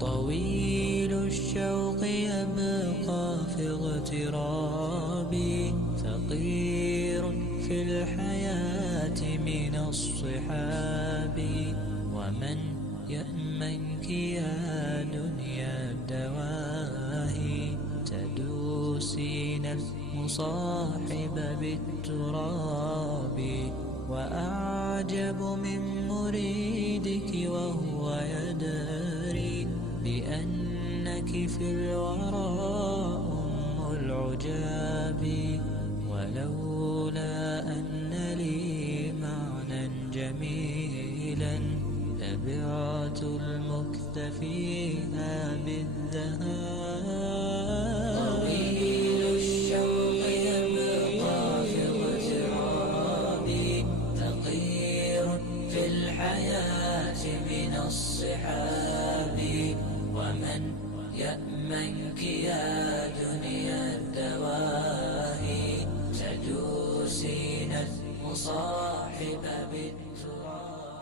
طويل الشوق يبقى في اغترابي، فقير في الحياة من الصحاب. ومن يأمنك يا دنيا الدواهي، تدوسين المصاحب بالتراب. وأعجب من مريدك وهو يدري بأنك في الورى أم العجاب. ولولا أن لي معنى جميلا لبعت المكث فيها بالذهاب. طويل الشوق يبقى في اغترابي، فقير في الحياة من الصحاب. ومن يأمنك يا دنيا الدواهي، تدوسين المصاحب بالتراب.